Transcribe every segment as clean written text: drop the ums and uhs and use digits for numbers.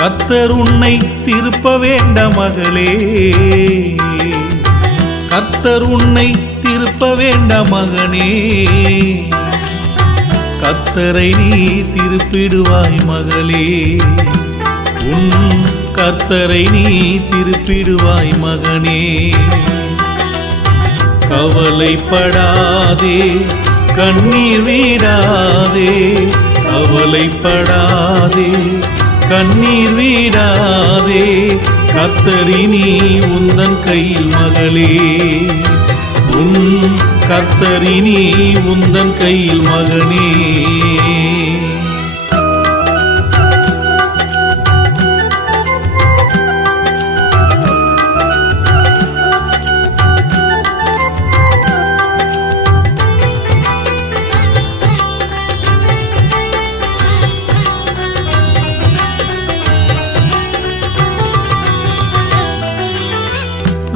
கர்த்தர் உன்னை திருப்ப வேண்ட மகளே, கர்த்தர் உன்னை திருப்ப வேண்ட மகனே, கர்த்தரை நீ திருப்பிடுவாய் மகளே, உன் கர்த்தரை நீ திருப்பிடுவாய் மகனே. கவலைப்படாதே, கண்ணீர் வீடாதே, கவலைப்படாதே, கண்ணீர் வீடாதே, கர்த்தரினி உந்தன் கையில் மகளே, உன் கர்த்தரினி உந்தன் கையில் மகனே.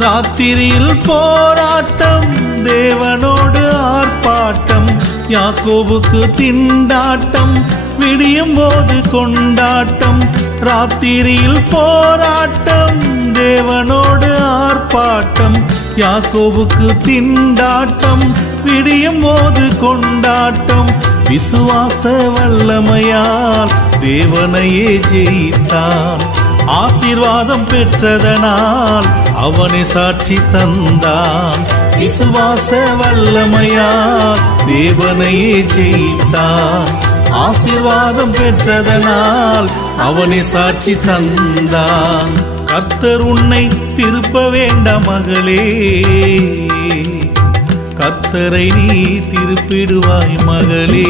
ராத்திரியில் போராட்டம், தேவனோடு ஆர்ப்பாட்டம், யாக்கோபுக்கு திண்டாட்டம், விடியும் போது கொண்டாட்டம். ராத்திரியில் போராட்டம், தேவனோடு ஆர்ப்பாட்டம், யாக்கோபுக்கு திண்டாட்டம், விடியும் போது கொண்டாட்டம். விசுவாச வல்லமையால் தேவனையே ஜெயித்தான், ஆசீர்வாதம் பெற்றதனால் அவனை சாட்சி தந்தான். விசுவாச வல்லமையால் தேவனையே ஜெயித்தான், ஆசீர்வாதம் பெற்றதனால் அவனை சாட்சி தந்தான். கர்த்தர் உன்னை திருப்ப வேண்ட மகளே, கர்த்தரை நீ திருப்பிடுவாய் மகளே.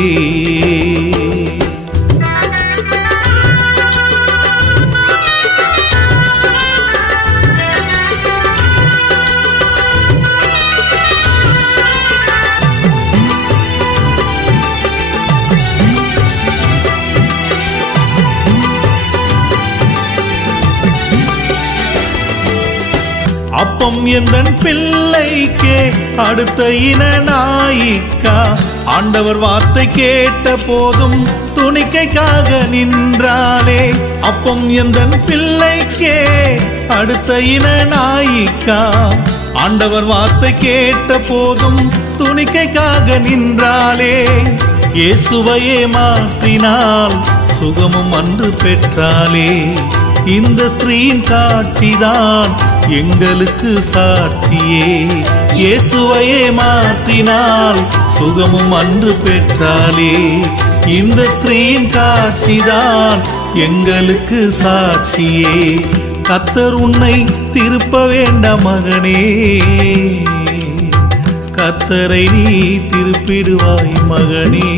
அப்பம் எந்தன் பிள்ளைக்கே அடுத்த இன நாயிக்கா, ஆண்டவர் வார்த்தை கேட்ட போதும் துணிக்கைக்காக நின்றாளே. அப்பம் எந்தன் பிள்ளைக்கே அடுத்த இன நாயிக்கா, ஆண்டவர் வார்த்தை கேட்ட போதும் துணிக்கைக்காக நின்றாளே. இயேசுவையே மாற்றினால் சுகமும் அன்று பெற்றாளே. இந்த ஸ்திரீயின் காட்சிதான் எங்களுக்கு சாட்சியே. இயேசுவையே மாற்றினால் சுகமும் அன்று பெற்றாலே. இந்த ஸ்திரீயின் காட்சிதான் எங்களுக்கு சாட்சியே. கர்த்தர் உன்னை திருப்ப வேண்ட மகனே, கர்த்தரை நீ திருப்பிடுவாய் மகனே.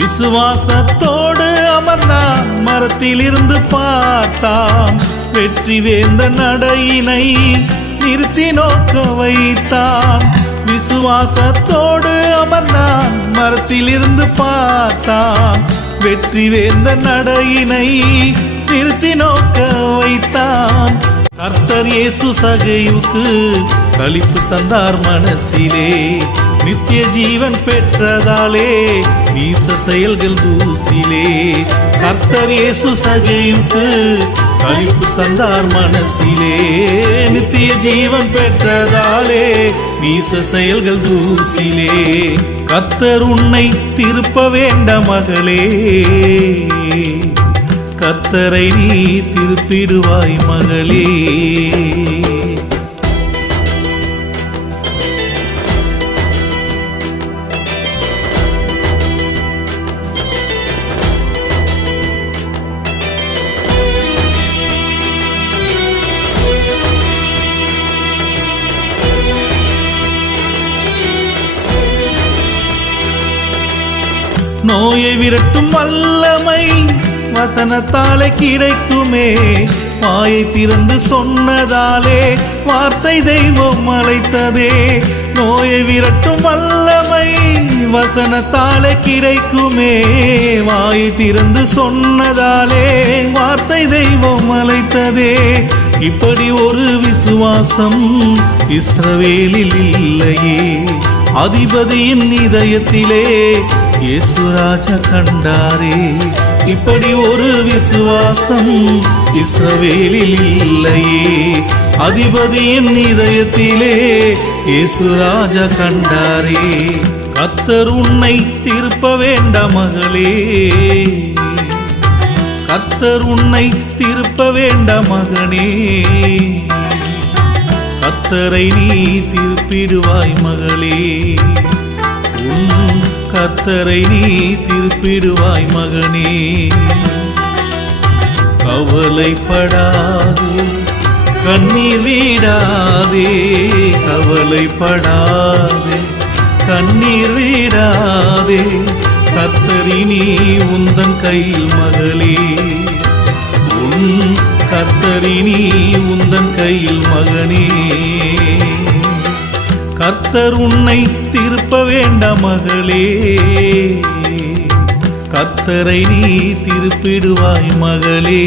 விசுவாசத்தோடு அமர்ந்தான், மரத்தில் இருந்து பார்த்தான், வெற்றி வேந்த நடையினை நிறுத்தி நோக்க வைத்தான். விசுவாசத்தோடு அமர்ந்தான், மரத்தில் இருந்து பார்த்தான், வெற்றி வேந்த நடையினை நிறுத்தி நோக்க வைத்தான். கர்த்தர் இயேசு சகைவுக்கு களிப்பு தந்தார் மனசிலே, நித்திய ஜீவன் பெற்றதாலே நீச செயல்கள் தூசிலே. கர்த்தர் இயேசு சகைவுக்கு களிப்பு தந்தார் மனசிலே, நித்திய ஜீவன் பெற்றதாலே நீச செயல்கள் தூசிலே. கர்த்தர் உன்னை திருப்ப வேண்ட மகளே, கர்த்தரை நீ திருப்பிடுவாய் மகளே. நோயை விரட்டும் வல்லமை வசனத்தாலே கிடைக்குமே. வாயை திறந்து சொன்னதாலே வார்த்தை தெய்வம் அழைத்ததே. நோயை விரட்டும் வல்லமை வசனத்தாலே கிடைக்குமே. வாயை திறந்து சொன்னதாலே வார்த்தை தெய்வம் அழைத்ததே. இப்படி ஒரு விசுவாசம் இஸ்ரவேலில் இல்லையே. அதிபதியின் இதயத்திலே இயேசு ராஜா கண்டாரே. இப்படி ஒரு விசுவாசம் இஸ்ரவேலில் இல்லையே. அதிபதியின் இதயத்திலே இயேசு ராஜா கண்டாரே. கர்த்தர் உன்னை திருப்ப வேண்டாம் மகளே. கர்த்தர் உன்னை திருப்ப வேண்டாம் மகனே. கர்த்தரை நீ திருப்பிடுவாய் மகளே. உன் கர்த்தரை நீ திருப்பிடுவாய் மகனே. கவலைப்படாதே, கண்ணீர் விடாதே. கவலைப்படாதே, கண்ணீர் விடாதே. கர்த்தரினி உந்தன் கையில் மகளே. உன் கர்த்தரினி உந்தன் கையில் மகனே. கர்த்தர் உன்னை திருப்ப வேண்டாம் மகளே. கர்த்தரை நீ திருப்பிடுவாய் மகளே.